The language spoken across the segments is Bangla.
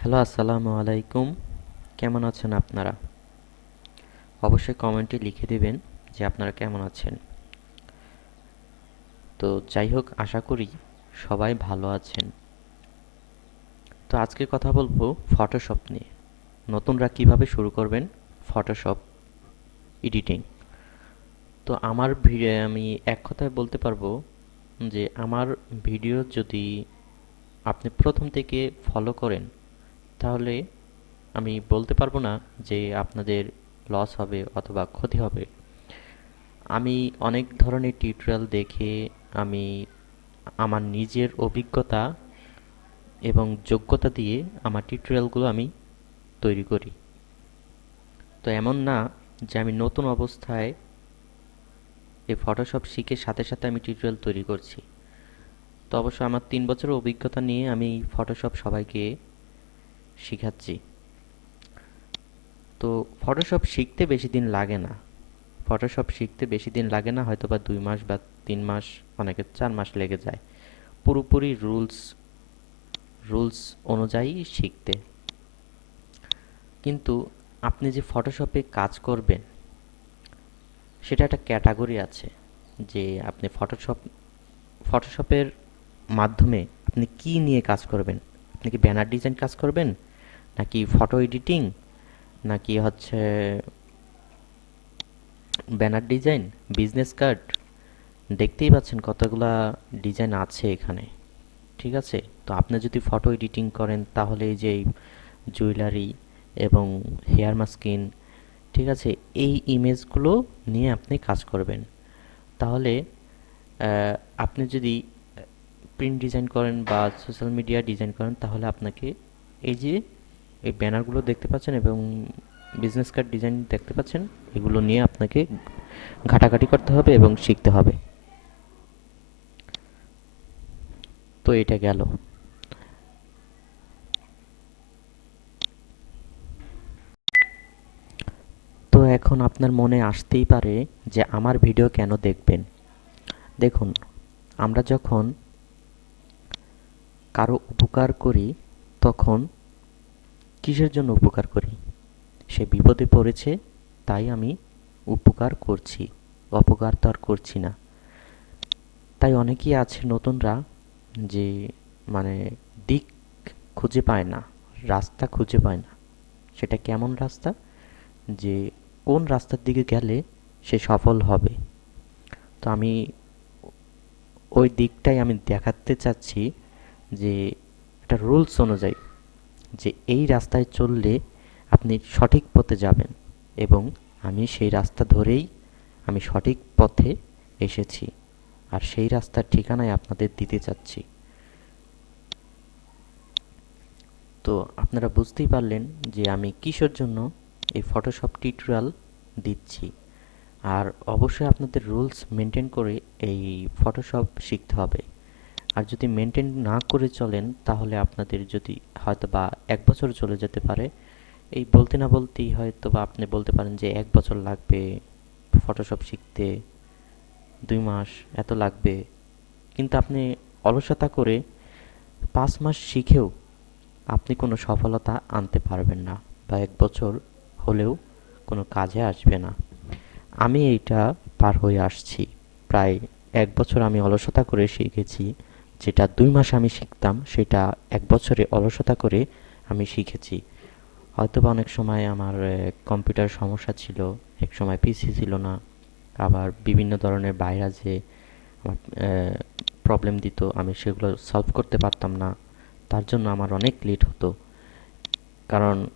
হ্যালো, আসসালামু আলাইকুম। কেমন আছেন আপনারা? অবশ্যই কমেন্টে লিখে দিবেন যে আপনারা কেমন আছেন। তো যাই হোক, আশা করি সবাই ভালো আছেন। তো আজকে কথা বলব ফটোশপ নিয়ে। নতুনরা কীভাবে শুরু করবেন? ফটোশপ এডিটিং তো আমার আমি এক কথায় বলতে পারব যে আমার ভিডিও যদি আপনি প্রথম থেকে ফলো করেন তাহলে আমি বলতে পারব না যে আপনাদের লস হবে অথবা ক্ষতি হবে। আমি অনেক ধরনের টিউটোরিয়াল দেখে আমি আমার নিজের অভিজ্ঞতা এবং যোগ্যতা দিয়ে আমার টিউটোরিয়ালগুলো আমি তৈরি করি। তো এমন না যে আমি নতুন অবস্থায় এই ফটোশপ শিখে সাথে সাথে আমি টিউটোরিয়াল তৈরি করছি। তো অবশ্য আমার তিন বছরের অভিজ্ঞতা নিয়ে আমি ফটোশপ সবাইকে শিখাচ্ছি। তো ফটোশপ শিখতে বেশি দিন লাগে না। ফটোশপ শিখতে বেশি দিন লাগে না হয়তো বা দুই মাস বা তিন মাস, অনেকে চার মাস লেগে যায়। পুরোপুরি রুলস রুলস অনুযায়ী শিখতে। কিন্তু আপনি যে ফটোশপে কাজ করবেন, সেটা একটা ক্যাটাগরি আছে যে আপনি ফটোশপ ফটোশপের মাধ্যমে আপনি কি নিয়ে কাজ করবেন? আপনি কি ব্যানার ডিজাইন কাজ করবেন? নাকি ফটো এডিটিং নাকি হচ্ছে ব্যানার ডিজাইন বিজনেস কার্ড দেখতেই পাচ্ছেন কতগুলা ডিজাইন আছে এখানে, ঠিক আছে? তো আপনি যদি ফটো এডিটিং করেন তাহলে এই যে জুয়েলারি এবং হেয়ার মাস্কিন ঠিক আছে? এই ইমেজগুলো নিয়ে আপনি কাজ করবেন। তাহলে আপনি যদি প্রিন্ট ডিজাইন করেন বা সোশ্যাল মিডিয়া ডিজাইন করেন তাহলে আপনাকে এই যে এই ব্যানারগুলো দেখতে পাচ্ছেন এবং বিজনেস কার্ড ডিজাইন দেখতে পাচ্ছেন, এগুলো নিয়ে আপনাকে ঘাটাঘাটি করতে হবে এবং শিখতে হবে। তো এটা গেল। তো এখন আপনার মনে আসতেই পারে যে আমার ভিডিও কেন দেখবেন? দেখুন, আমরা যখন কারও উপকার করি, তখন কিসের জন্য উপকার করি? সে বিপদে পড়েছে, তাই আমি উপকার করছি, অপকার তো আর করছি না। তাই অনেকেই আছে নতুনরা যে মানে দিক খুঁজে পায় না, রাস্তা খুঁজে পায় না। সেটা কেমন রাস্তা? যে, কোন রাস্তার দিকে গেলে সে সফল হবে? তো আমি ওই দিকটাই আমি দেখাতে চাচ্ছি যে, একটা রুলস অনুযায়ী যে এই রাস্তায় চললে আপনি সঠিক পথে যাবেন এবং আমি সেই রাস্তা ধরেই আমি সঠিক পথে এসেছি আর সেই রাস্তার ঠিকানায় আপনাদের দিতে চাচ্ছি। তো আপনারা বুঝতেই পারলেন যে আমি কিসের জন্য এই ফটোশপ টিউটোরিয়াল দিচ্ছি। আর অবশ্যই আপনাদের রুলস মেনটেন করে এই ফটোশপ শিখতে হবে। আর যদি মেনটেন না করে চলেন, তাহলে আপনাদের যদি হয়তো বা এক বছর চলে যেতে পারে। এই বলতে না বলতেই হয়তো বা আপনি বলতে পারেন যে এক বছর লাগবে ফটোশপ শিখতে, দুই মাস এত লাগবে। কিন্তু আপনি অলসতা করে পাঁচ মাস শিখেও আপনি কোনো সফলতা আনতে পারবেন না বা এক বছর হলেও কোনো কাজে আসবে না। আমি এইটা পার হয়ে আসছি। প্রায় এক বছর আমি অলসতা করে শিখেছি। যেটা দুই মাস আমি শিখতাম, সেটা এক বছরে অলসতা করে আমি শিখেছি। হয়তো বা অনেক সময় আমার কম্পিউটার সমস্যা ছিল, এক সময় পিসি ছিল না, আবার বিভিন্ন ধরনের ভাইরাসে আমার প্রবলেম দিত, আমি সেগুলো সলভ করতে পারতাম না। তার জন্য আমার অনেক লেট হতো। কারণ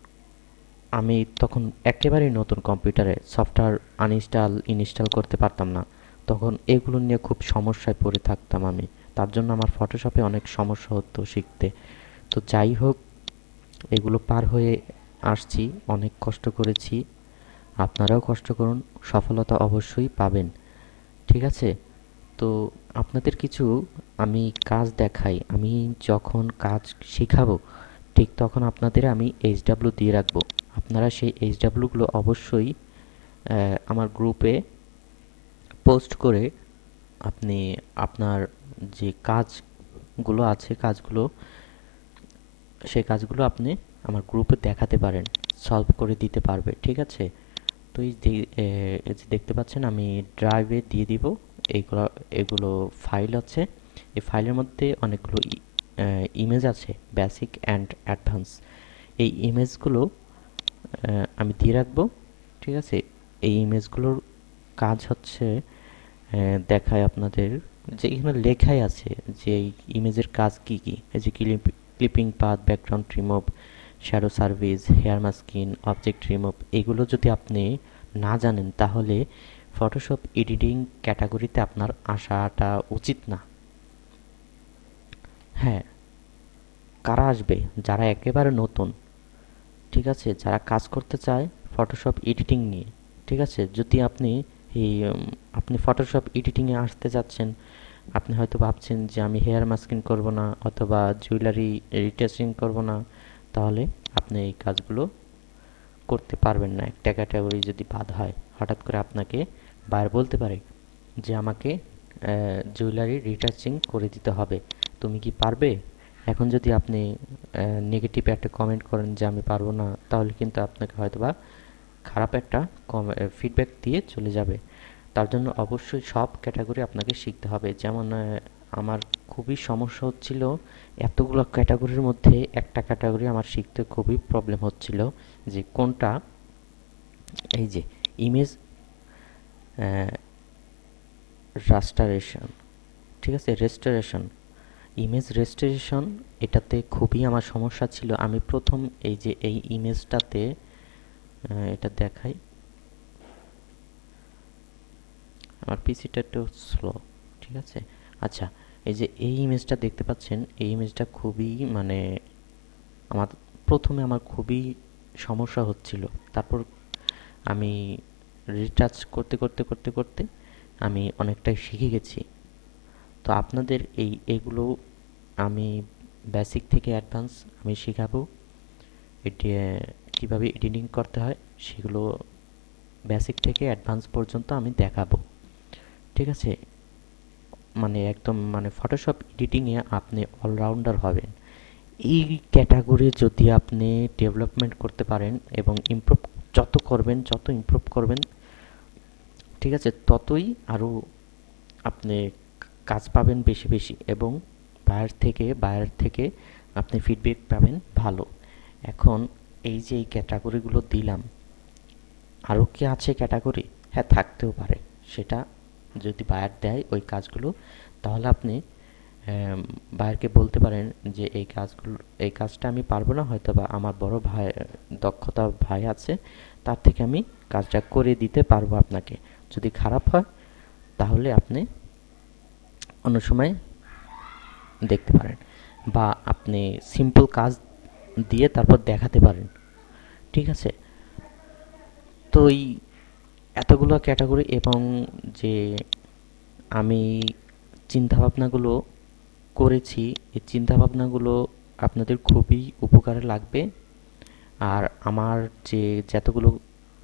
আমি তখন একেবারেই নতুন কম্পিউটারে সফটওয়্যার আনইনস্টল ইনস্টল করতে পারতাম না। তখন এগুলো নিয়ে খুব সমস্যায় পড়ে থাকতাম আমি। তার জন্য আমার ফটোশপে অনেক সমস্যা হতো শিখতে। তো যাই হোক, এগুলো পার হয়ে আসছি, অনেক কষ্ট করেছি। আপনারাও কষ্ট করুন, সফলতা অবশ্যই পাবেন। ঠিক আছে? তো আপনাদের কিছু আমি কাজ দেখাই। আমি যখন কাজ শেখাবো, ঠিক তখন আপনাদের আমি এইচ ডাব্লু দিয়ে রাখব। আপনারা সেই এইচ ডাব্লুগুলো অবশ্যই আমার গ্রুপে পোস্ট করে আপনি আপনার যে কাজগুলো আছে, কাজগুলো সেই কাজগুলো আপনি আমার গ্রুপে দেখাতে পারেন সলভ করে দিতে পারবে, ঠিক আছে? তো এই যে- দেখতে পাচ্ছেন, আমি ড্রাইভে দিয়ে দিব এইগুলো এগুলো ফাইল আছে। এই ফাইলের মধ্যে অনেকগুলো ইমেজ আছে বেসিক অ্যান্ড অ্যাডভান্স এই ইমেজগুলো আমি দিয়ে রাখব, ঠিক আছে? এই ইমেজগুলোর কাজ হচ্ছে দেখায় আপনাদের যে এখানে লেখাই আছে যে ইমেজের কাজ কি কি? এই যে clip, clipping path, background remove, shadow service, hair masking, object remove, এগুলো যদি আপনি না জানেন তাহলে ফটোশপ এডিটিং ক্যাটাগরিতে আপনার আসাটা উচিত না। হ্যাঁ কারা আসবে? যারা একেবারে নতুন, ঠিক আছে? যারা কাজ করতে চায় ফটোশপ এডিটিং নিয়ে, ঠিক আছে? যদি আপনি এই আপনি ফটোশপ এডিটিংয়ে আসতে যাচ্ছেন, আপনি হয়তো ভাবছেন যে আমি হেয়ার মাস্কিং করব না অথবা জুয়েলারি রিটাচিং করব না, তাহলে আপনি এই কাজগুলো করতে পারবেন না। একটা ক্যাটাগরি যদি বাদ হয়, হঠাৎ করে আপনাকে বাইরে বলতে পারে যে আমাকে জুয়েলারি রিটাচিং করে দিতে হবে। তুমি কি পারবে? এখন যদি আপনি নেগেটিভ একটা কমেন্ট করেন যে আমি পারব না, তাহলে কিন্তু আপনাকে হয়তোবা খারাপ একটা কম ফিডব্যাক দিয়ে চলে যাবে। তার জন্য অবশ্যই সব ক্যাটাগরি আপনাকে শিখতে হবে। যেমন আমার খুবই সমস্যা হচ্ছিল, এতগুলো ক্যাটাগরির মধ্যে একটা ক্যাটাগরি আমার শিখতে খুবই প্রবলেম হচ্ছিল যে কোনটা, এই যে ইমেজ রাস্টারেশন ঠিক আছে? রেস্টোরেশন ইমেজ রেস্টোরেশন এটাতে খুবই আমার সমস্যা ছিল। আমি প্রথম এই যে এই ইমেজটাতে এটা দেখাই। আমার পিসিটা একটু স্লো ঠিক আছে? আচ্ছা এই যে এই ইমেজটা দেখতে পাচ্ছেন, এই ইমেজটা খুবই মানে আমার, প্রথমে আমার খুবই সমস্যা হচ্ছিল। তারপর আমি রিটাচ করতে করতে করতে করতে আমি অনেকটাই শিখে গেছি। তো আপনাদের এই, এগুলো আমি বেসিক থেকে অ্যাডভান্স আমি শেখাবো। এটি কীভাবে এডিটিং করতে হয় সেগুলো বেসিক থেকে অ্যাডভান্স পর্যন্ত আমি দেখাবো। ঠিক আছে? মানে একদম মানে ফটোশপ এডিটিংয়ে আপনি অলরাউন্ডার হবেন। এই ক্যাটাগরি যদি আপনি ডেভেলপমেন্ট করতে পারেন এবং ইমপ্রুভ যত করবেন, যত ইমপ্রুভ করবেন, ঠিক আছে, ততই আরও আপনি কাজ পাবেন বেশি বেশি এবং বায়ার থেকে বায়ার থেকে আপনি ফিডব্যাক পাবেন ভালো। এখন এই যে এই ক্যাটাগরিগুলো দিলাম, আরও কি আছে ক্যাটাগরি? হ্যাঁ থাকতেও পারে। সেটা যদি বায়ার দেয় ওই কাজগুলো, তাহলে আপনি বায়ারকে বলতে পারেন যে এই কাজগুলো, এই কাজটা আমি পারব না হয়তো বা আমার বড় ভাই, দক্ষতা ভাই আছে, তার থেকে আমি কাজটা করে দিতে পারব আপনাকে। যদি খারাপ হয়, তাহলে আপনি অন্য সময় দেখতে পারেন। বা আপনি সিম্পল কাজ দিয়ে তারপর দেখাতে পারেন। ঠিক আছে? তো এই এতগুলো ক্যাটাগরি এবং যে আমি চিন্তাভাবনাগুলো করেছি, এই চিন্তাভাবনাগুলো আপনাদের খুবই উপকারে লাগবে। আর আমার যে যতগুলো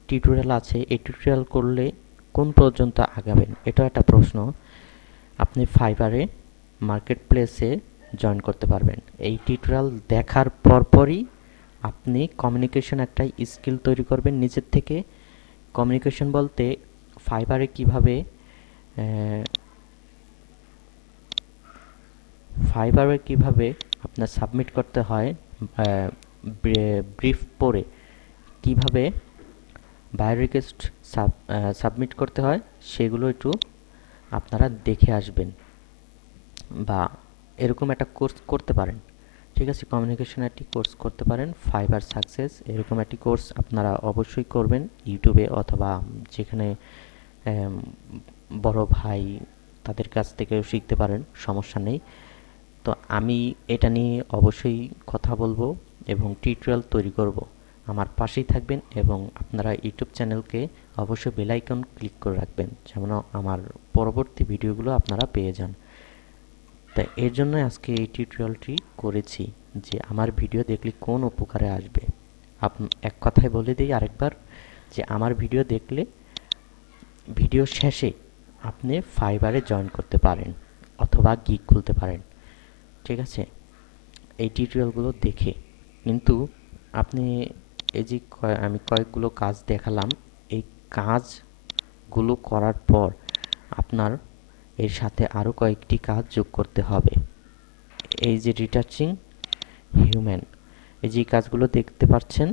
টিউটোরিয়াল আছে, এই টিউটোরিয়াল করলে কোন পর্যন্ত আগাবেন? এটাও একটা প্রশ্ন। আপনি ফাইবারে মার্কেট প্লেসে জয়েন করতে পারবেন। এই টিউটোরিয়াল দেখার পরপরই আপনি কমিউনিকেশন একটা স্কিল তৈরি করবেন নিজের থেকে। কমিউনিকেশন বলতে ফাইবারে কীভাবে ফাইবারে কীভাবে আপনার সাবমিট করতে হয় ব্রিফ পড়ে, কীভাবে বায়ো রিকোয়েস্ট সাবমিট করতে হয়, সেগুলো একটু আপনারা দেখে আসবেন। বা এরকম একটা কোর্স করতে পারেন। ঠিক আছে? কমিউনিকেশন একটি কোর্স করতে পারেন। ফাইবার সাকসেস এরকম একটি কোর্স আপনারা অবশ্যই করবেন ইউটিউবে অথবা যেখানে বড় ভাই তাদের কাছ থেকেও শিখতে পারেন, সমস্যা নেই। তো আমি এটা নিয়ে অবশ্যই কথা বলব এবং টিউটোরিয়াল তৈরি করব। আমার পাশেই থাকবেন এবং আপনারা ইউটিউব চ্যানেলকে অবশ্যই বেলাইকন ক্লিক করে রাখবেন যেমন আমার পরবর্তী ভিডিওগুলো আপনারা পেয়ে যান। তাই এর জন্য আজকে এই টিউটোরিয়ালটি করেছি যে আমার ভিডিও দেখলে কোন উপকারে আসবে। আপ, এক কথায় বলে দিই আরেকবার যে আমার ভিডিও দেখলে ভিডিও শেষে আপনি ফাইবারে জয়েন করতে পারেন অথবা গিগ খুলতে পারেন। ঠিক আছে? এই টিউটোরিয়ালগুলো দেখে। কিন্তু আপনি এই যে আমি কয়েকগুলো কাজ দেখালাম, এই কাজগুলো করার পর আপনার এর সাথে আরও কয়েকটি কাজ যোগ করতে হবে। এই যে রিটাচিং হিউম্যান এই যে কাজগুলো দেখতে পাচ্ছেন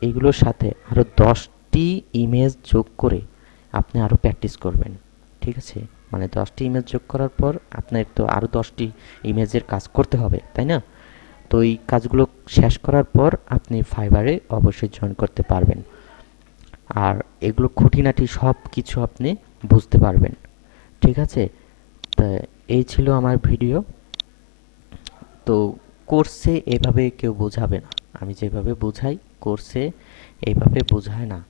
এইগুলোর সাথে আরও দশটি ইমেজ যোগ করে আপনি আরও প্র্যাকটিস করবেন। ঠিক আছে? মানে দশটি ইমেজ যোগ করার পর আপনার তো আরও দশটি ইমেজের কাজ করতে হবে, তাই না? তো এই কাজগুলো শেষ করার পর আপনি ফাইবারে অবশ্যই জয়েন করতে পারবেন। আর এগুলো খুঁটিনাটি সব কিছু আপনি বুঝতে পারবেন। ঠিক আছে? এই ছিল আমার ভিডিও। তো কোর্সে এভাবে কেউ বোঝাবে না। আমি যেভাবে বোঝাই, কোর্সে এইভাবে বোঝায় না।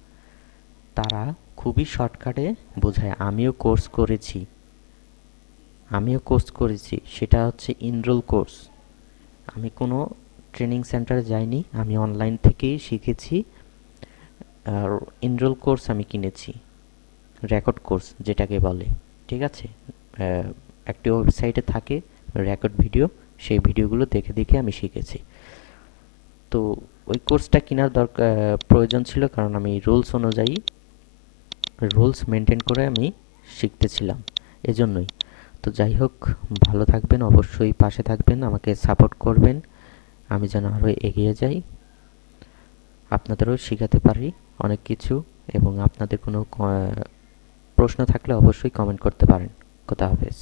তারা খুবই শর্টকাটে বোঝায়, আমিও কোর্স করেছি। আমিও কোর্স করেছি, সেটা হচ্ছে ইনরোল কোর্স। আমি কোনো ট্রেনিং সেন্টারে যাইনি, আমি অনলাইন থেকেই শিখেছি। আর ইনরোল কোর্স আমি কিনেছি, রেকর্ড কোর্স, যেটাকে বলে, ঠিক আছে? একটি ওয়েবসাইটে থাকে রেকর্ড ভিডিও সেই ভিডিওগুলো দেখে দেখে আমি শিখেছি। তো ওই কোর্সটা কেনার দরকার প্রয়োজন ছিল কারণ আমি রুলস অনুযায়ী রুলস মেনটেন করে আমি শিখতেছিলাম এজন্যই। তো যাই হোক, ভালো থাকবেন, অবশ্যই পাশে থাকবেন, আমাকে সাপোর্ট করবেন। আমি যেন আরও এগিয়ে যাই। আপনাদেরও শেখাতে পারি অনেক কিছু এবং আপনাদের কোনো প্রশ্ন থাকলে অবশ্যই কমেন্ট করতে পারেন। কথা হাফেজ।